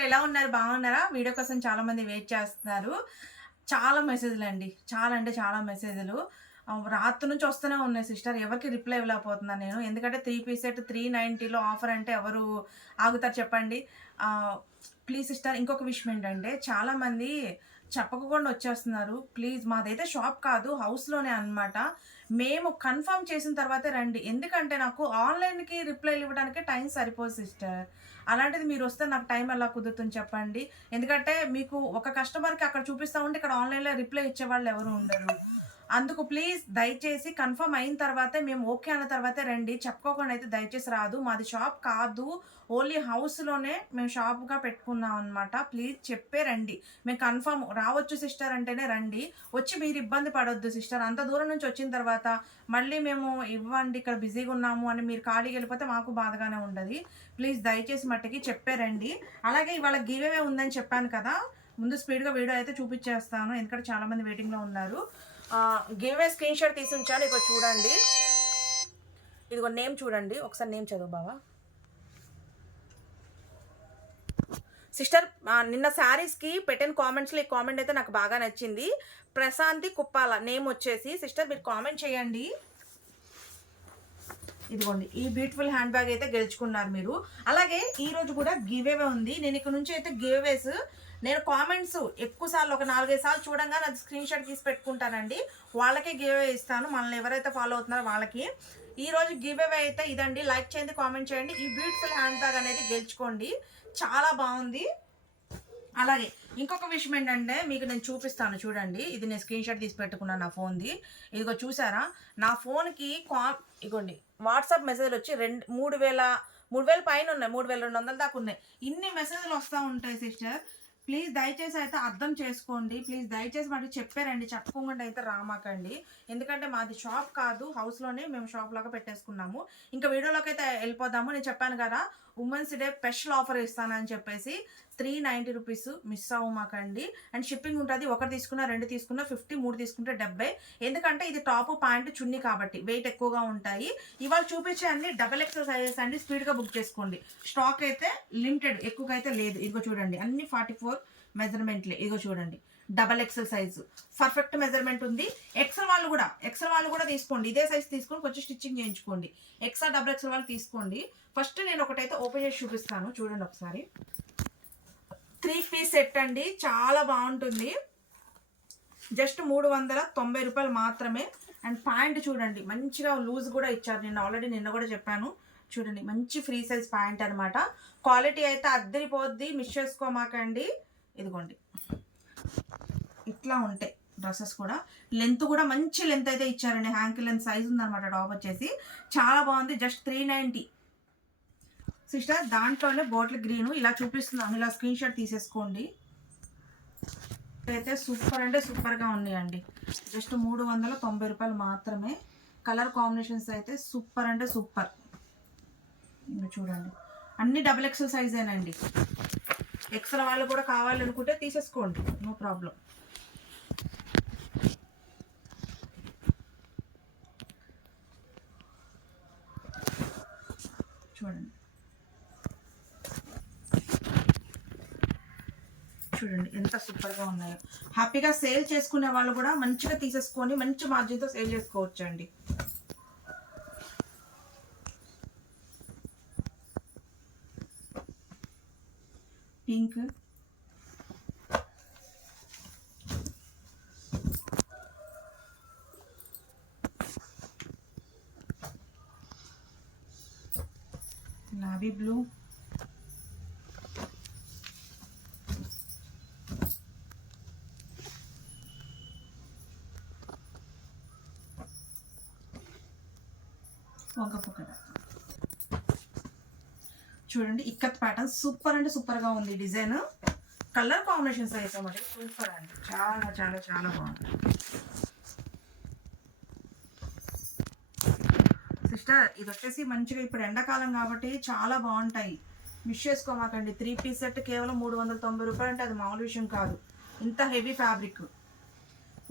అందరు ఎలా ఉన్నారు? బాగున్నారా? వీడియో కోసం చాలా మంది వెయిట్ చేస్తున్నారు. చాలా మెసేజ్లు అండి చాలా అంటే చాలా మెసేజ్లు రాత్రి నుంచి వస్తూనే ఉన్నాయి సిస్టర్. ఎవరికి రిప్లై ఇవ్వలేకపోతున్నాను నేను. ఎందుకంటే త్రీ పీస్ సెట్ త్రీ నైంటీలో ఆఫర్ అంటే ఎవరు ఆగుతారు చెప్పండి? ప్లీజ్ సిస్టర్ ఇంకొక విషయం ఏంటంటే చాలామంది చెప్పకుండా వచ్చేస్తున్నారు. ప్లీజ్ మాదైతే షాప్ కాదు హౌస్లోనే అన్నమాట. మేము కన్ఫర్మ్ చేసిన తర్వాతే రండి. ఎందుకంటే నాకు ఆన్లైన్కి రిప్లై ఇవ్వడానికి టైం సరిపోదు సిస్టర్. అలాంటిది మీరు వస్తే నాకు టైం ఎలా కుదురుతుంది చెప్పండి. ఎందుకంటే మీకు ఒక కస్టమర్కి అక్కడ చూపిస్తా ఉంటే ఇక్కడ ఆన్లైన్లో రిప్లై ఇచ్చేవాళ్ళు ఎవరు ఉండరు. అందుకు ప్లీజ్ దయచేసి కన్ఫర్మ్ అయిన తర్వాతే మేము ఓకే అన్న తర్వాతే రండి. చెప్పుకోకుండా అయితే దయచేసి రాదు. మాది షాప్ కాదు. ఓన్లీ హౌస్లోనే మేము షాప్గా పెట్టుకున్నాం అనమాట ప్లీజ్ చెప్పే రండి. మేము కన్ఫర్మ్ రావచ్చు సిస్టర్ అంటేనే రండి. వచ్చి మీరు ఇబ్బంది పడొద్దు సిస్టర్ అంత దూరం నుంచి వచ్చిన తర్వాత మళ్ళీ మేము ఇవ్వండి ఇక్కడ బిజీగా ఉన్నాము అని మీరు ఖాళీకి వెళ్ళిపోతే మాకు బాధగానే ఉండదు. ప్లీజ్ దయచేసి మట్టికి చెప్పే రండి. అలాగే ఇవాళ గివేవే ఉందని చెప్పాను కదా. ముందు స్పీడ్గా వీడియో అయితే చూపించేస్తాను. ఎందుకంటే చాలామంది వెయిటింగ్లో ఉన్నారు. గివే స్క్రీన్ షాట్ తీసి ఉంచాను. ఇక్కడ చూడండి. ఇదిగో నేమ్ చూడండి. ఒకసారి నేమ్ చదువు బావా. సిస్టర్ నిన్న శారీస్కి పెట్టిన కామెంట్స్లో ఈ కామెంట్ అయితే నాకు బాగా నచ్చింది. ప్రశాంతి కుప్పాల నేమ్ వచ్చేసి. సిస్టర్ మీరు కామెంట్ చేయండి. ఇదిగోండి ఈ బ్యూటిఫుల్ హ్యాండ్ బ్యాగ్ అయితే గెలుచుకున్నారు మీరు. అలాగే ఈ రోజు కూడా గివేవే ఉంది. నేను ఇక్కడ నుంచి అయితే గివేవేస్ నేను కామెంట్స్ ఎక్కువ సార్లు ఒక నాలుగైదు సార్లు చూడంగా అది స్క్రీన్ షాట్ తీసి పెట్టుకుంటానండి. వాళ్ళకే గివేవే ఇస్తాను. మనల్ని ఎవరైతే ఫాలో అవుతున్నారో వాళ్ళకి. ఈ రోజు గివేవే అయితే ఇదండి. లైక్ చేయండి కామెంట్ చేయండి. ఈ బ్యూటిఫుల్ హ్యాండ్ బ్యాగ్ అనేది గెలుచుకోండి. చాలా బాగుంది. అలాగే ఇంకొక విషయం ఏంటంటే మీకు నేను చూపిస్తాను చూడండి. ఇది నేను స్క్రీన్ షాట్ తీసి పెట్టుకున్నాను నా ఫోన్ది ఇదిగో చూసారా? నా ఫోన్కి కా ఇగోండి వాట్సాప్ మెసేజ్లు వచ్చి రెండు మూడు వేల మూడు వేల పైన ఉన్నాయి మూడు వేల రెండు వందల దాకా ఉన్నాయి. ఇన్ని మెసేజ్లు వస్తూ ఉంటాయి సిస్టర్ ప్లీజ్ దయచేసి అయితే అర్థం చేసుకోండి. ప్లీజ్ దయచేసి మాకు చెప్పారండి చెప్పకుండా అయితే రామాకండి. ఎందుకంటే మాది షాప్ కాదు హౌస్లోనే మేము షాప్ లాగా పెట్టేసుకున్నాము. ఇంకా వీడియోలోకి అయితే వెళ్ళిపోదాము. నేను చెప్పాను కదా ఉమెన్స్ డే స్పెషల్ ఆఫర్ ఇస్తానని చెప్పేసి త్రీ నైంటీ రూపీస్ మిస్ అవ్వమాకండి అండ్ షిప్పింగ్ ఉంటుంది ఒకటి తీసుకున్నా రెండు తీసుకున్నా ఫిఫ్టీ మూడు తీసుకుంటే డెబ్బై. ఎందుకంటే ఇది టాప్ ప్యాంట్ చున్నీ కాబట్టి వెయిట్ ఎక్కువగా ఉంటాయి. ఇవాళ చూపించే అన్ని డబల్ ఎక్సెల్ సైజెస్ అండి స్పీడ్గా బుక్ చేసుకోండి. స్టాక్ అయితే లిమిటెడ్ ఎక్కువగా అయితే లేదు. ఇదిగో చూడండి అన్ని ఫార్టీ ఫోర్ మెజర్మెంట్లే ఇదిగో చూడండి. Double XL size. Perfect measurement ఉంది. ఎక్సెల్ వాళ్ళు కూడా ఎక్సెల్ వాళ్ళు కూడా తీసుకోండి. ఇదే సైజ్ తీసుకొని కొంచెం స్టిచ్చింగ్ చేయించుకోండి. ఎక్సెల్ డబల్ ఎక్సెల్ వాళ్ళు తీసుకోండి. ఫస్ట్ నేను ఒకటైతే ఓపెన్ చేసి చూపిస్తాను. చూడండి ఒకసారి. త్రీ పీస్ సెట్ అండి. చాలా బాగుంటుంది. జస్ట్ మూడు వందల తొంభై రూపాయలు మాత్రమే. అండ్ ప్యాంట్ చూడండి. మంచిగా లూజ్ కూడా ఇచ్చారు. నిన్న ఆల్రెడీ నిన్న కూడా చెప్పాను. చూడండి మంచి ఫ్రీ సైజ్ ప్యాంట్ అనమాట క్వాలిటీ అయితే అద్దరిపోద్ది. మిస్ చేసుకోమాకండి. ఇదిగోండి. ఇట్లా ఉంటాయి డ్రెస్సెస్ కూడా. లెంత్ కూడా మంచి లెంత్ అయితే ఇచ్చారండి. హ్యాంకి లెంత్ సైజ్ ఉందన్నమాట టాప్ వచ్చేసి. చాలా బాగుంది. Just three ninety. సిస్టర్ దాంట్లోనే బాటిల్ గ్రీన్. ఇలా చూపిస్తున్నాను. ఇలా స్క్రీన్ షాట్ తీసేసుకోండి. అయితే సూపర్ అంటే సూపర్గా ఉన్నాయండి. జస్ట్ మూడు వందల తొంభై రూపాయలు మాత్రమే. కలర్ కాంబినేషన్స్ అయితే సూపర్ అంటే సూపర్. చూడండి. అన్ని డబుల్ ఎక్సెల్ సైజేనండి. ఎక్సెల్ వాళ్ళు కూడా కావాలనుకుంటే తీసేసుకోండి. నో ప్రాబ్లం చూడండి చూడండి ఎంత సూపర్గా ఉన్నాయో. హ్యాపీగా సేల్ చేసుకునే వాళ్ళు కూడా మంచిగా తీసేసుకొని మంచి మార్జిన్తో సేల్ చేసుకోవచ్చు అండి పింక్ లాబీ బ్లూ ఒక పొక్కట చూడండి ఇక్కత్ ప్యాటర్న్ సూపర్ అంటే సూపర్గా ఉంది డిజైన్. కలర్ కాంబినేషన్స్ అయితే మరి సూపర్ అండి. చాలా చాలా చాలా బాగుంది. సిస్టర్ ఇది వచ్చేసి మంచిగా ఇప్పుడు ఎండాకాలం కాబట్టి చాలా బాగుంటాయి. మిస్ చేసుకోమాకండి. త్రీ పీస్ సెట్ కేవలం మూడు వందల తొంభై రూపాయలు అంటే అది మామూలు విషయం కాదు. ఇంత హెవీ ఫ్యాబ్రిక్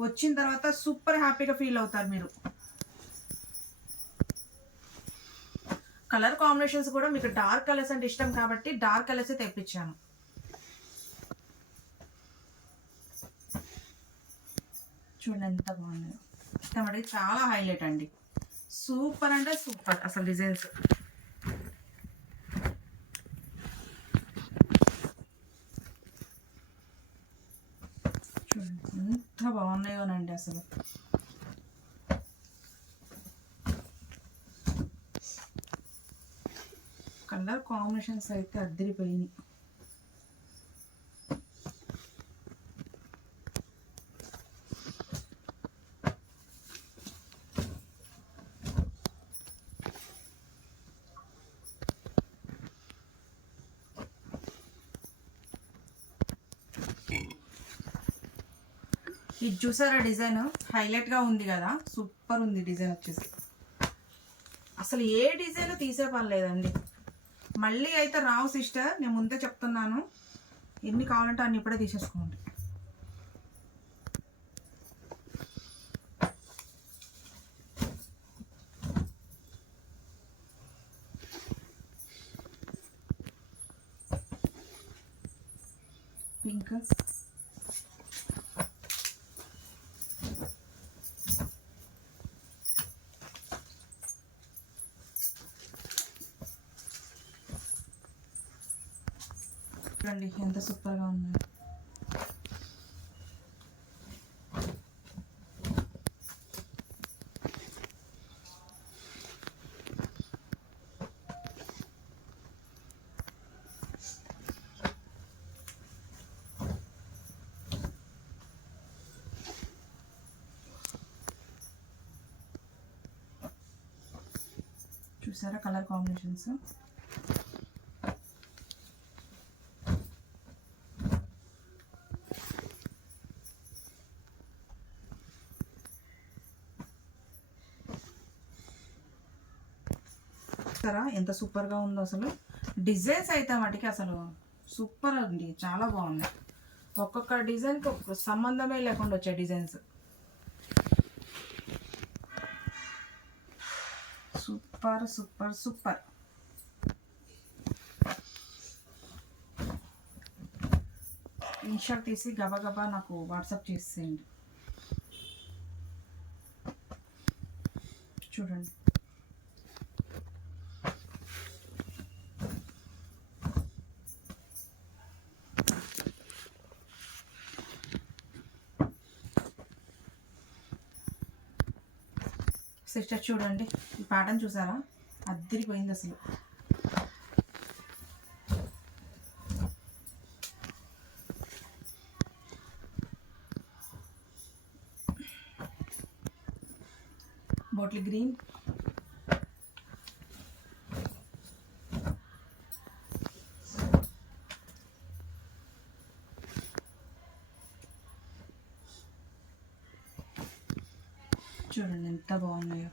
వచ్చిన తర్వాత సూపర్ హ్యాపీగా ఫీల్ అవుతారు మీరు. కలర్ కాంబినేషన్స్ కూడా మీకు డార్క్ కలర్స్ అంటే ఇష్టం కాబట్టి డార్క్ కలర్స్ తెప్పించాను. చూడండి ఎంత బాగున్నాయి. అంటే చాలా హైలైట్ అండి. సూపర్ అంటే సూపర్ అసలు డిజైన్స్. చూడండి ఎంత బాగున్నాయోనండి అసలు. కలర్ కాంబినేషన్స్ అయితే అద్దరిపోయినాయి. ఇది చూసారా డిజైన్? హైలైట్గా ఉంది కదా. సూపర్ ఉంది డిజైన్ వచ్చేసి. అసలు ఏ డిజైన్ తీసే పని లేదండి మళ్ళీ అయితే రావు సిస్టర్. నేను ముందే చెప్తున్నాను. ఎన్ని కావాలంటే అన్ని ఇప్పుడే తీసేసుకోండి పింక్ చూడండి ఎంత సూపర్గా ఉన్నాయి. చూసారా కలర్ కాంబినేషన్స్? చూస్తారా? ఎంత సూపర్గా ఉందో అసలు. డిజైన్స్ అయితే వాటికి అసలు సూపర్ ఉంది చాలా బాగున్నాయి. ఒక్కొక్క డిజైన్కి ఒక్కొక్క సంబంధమే లేకుండా వచ్చే designs. Super super super. InShot తీసి గబగబా నాకు వాట్సాప్ చేసేయండి. చూడండి. సిస్టర్ చూడండి ఈ పాటను చూసారా? అద్దరిపోయింది అసలు. Bottle green. చూడండి ఎంత బాగున్నాయో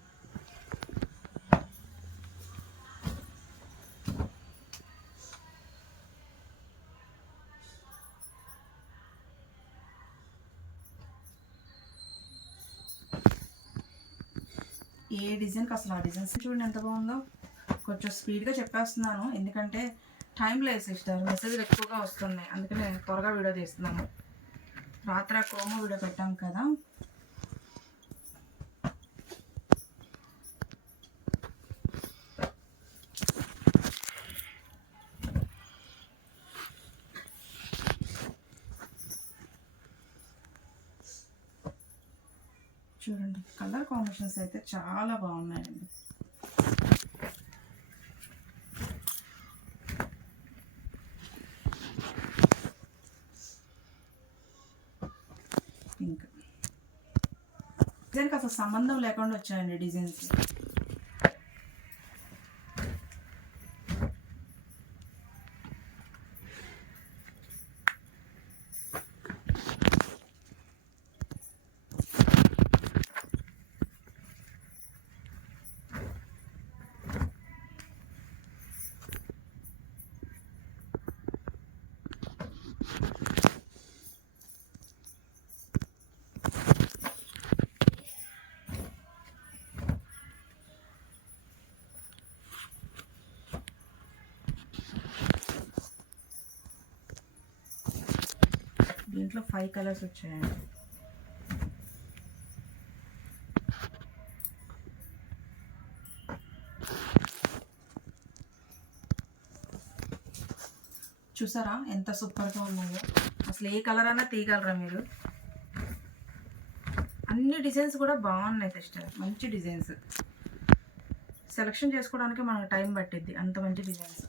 ఏ డిజైన్కి అసలు ఆ డిజైన్స్ చూడండి ఎంత బాగుందో. కొంచెం స్పీడ్గా చెప్పేస్తున్నాను. ఎందుకంటే టైం లేదు సిస్టర్ మెసేజ్లు ఎక్కువగా వస్తున్నాయి. అందుకని నేను త్వరగా వీడియో తీస్తున్నాను. రాత్రి కోమో వీడియో పెట్టాం కదా. చూడండి. కలర్ కాంబినేషన్స్ అయితే చాలా బాగున్నాయండి. పింక్ డిజైన్కి అసలు సంబంధం లేకుండా వచ్చాయండి డిజైన్స్. దీంట్లో ఫైవ్ కలర్స్ వచ్చాయండి. చూసారా? ఎంత సూపర్గా ఉన్నాయో. అసలు ఏ కలర్ అన్నా తీయగలరా మీరు? అన్ని డిజైన్స్ కూడా బాగున్నాయి సిస్టర్. మంచి డిజైన్స్ సెలక్షన్ చేసుకోవడానికి మనకు టైం పట్టిద్ది. అంత మంచి డిజైన్స్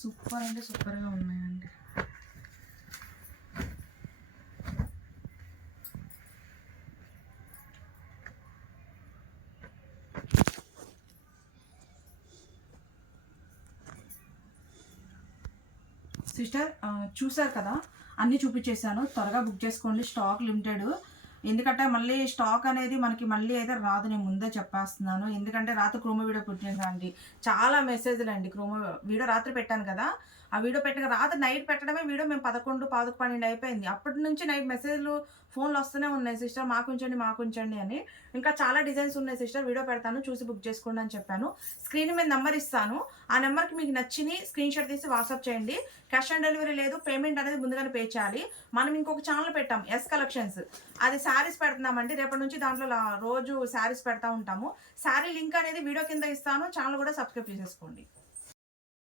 సూపర్ అంటే సూపర్గా ఉన్నాయండి. సిస్టర్ చూసారు కదా? అన్నీ చూపించేశాను. త్వరగా బుక్ చేసుకోండి. Stock limited. ఎందుకంటే మళ్ళీ స్టాక్ అనేది మనకి మళ్ళీ అయితే రాదు నేను ముందే చెప్పేస్తున్నాను. ఎందుకంటే రాత్రి క్రోమో వీడియో పుట్టినండి చాలా మెసేజ్లు అండి. క్రోమో వీడియో రాత్రి పెట్టాను కదా. ఆ వీడియో పెట్టక రాత్రి నైట్ పెట్టడమే వీడియో. మేము పదకొండు పాదకు పన్నెండు అయిపోయింది. అప్పటి నుంచి నైట్ మెసేజ్లు ఫోన్లు వస్తూనే ఉన్నాయి. సిస్టర్ మాకు ఉంచండి మాకు ఉంచండి అని. ఇంకా చాలా డిజైన్స్ ఉన్నాయి సిస్టర్. వీడియో పెడతాను. చూసి బుక్ చేసుకోండి అని చెప్పాను. స్క్రీన్ మీద నెంబర్ ఇస్తాను. ఆ నెంబర్కి మీకు నచ్చిన స్క్రీన్ షాట్ తీసి వాట్సాప్ చేయండి. క్యాష్ ఆన్ డెలివరీ లేదు. పేమెంట్ అనేది ముందుగానే పే చేయాలి. మనం ఇంకొక ఛానల్ పెట్టాం ఎస్ కలెక్షన్స్. అది శారీస్ పెడుతున్నామండి. రేపటి నుంచి దాంట్లో రోజు శారీస్ పెడతా ఉంటాము. శారీ లింక్ అనేది వీడియో కింద ఇస్తాను. ఛానల్ కూడా సబ్స్క్రైబ్ చేసేసుకోండి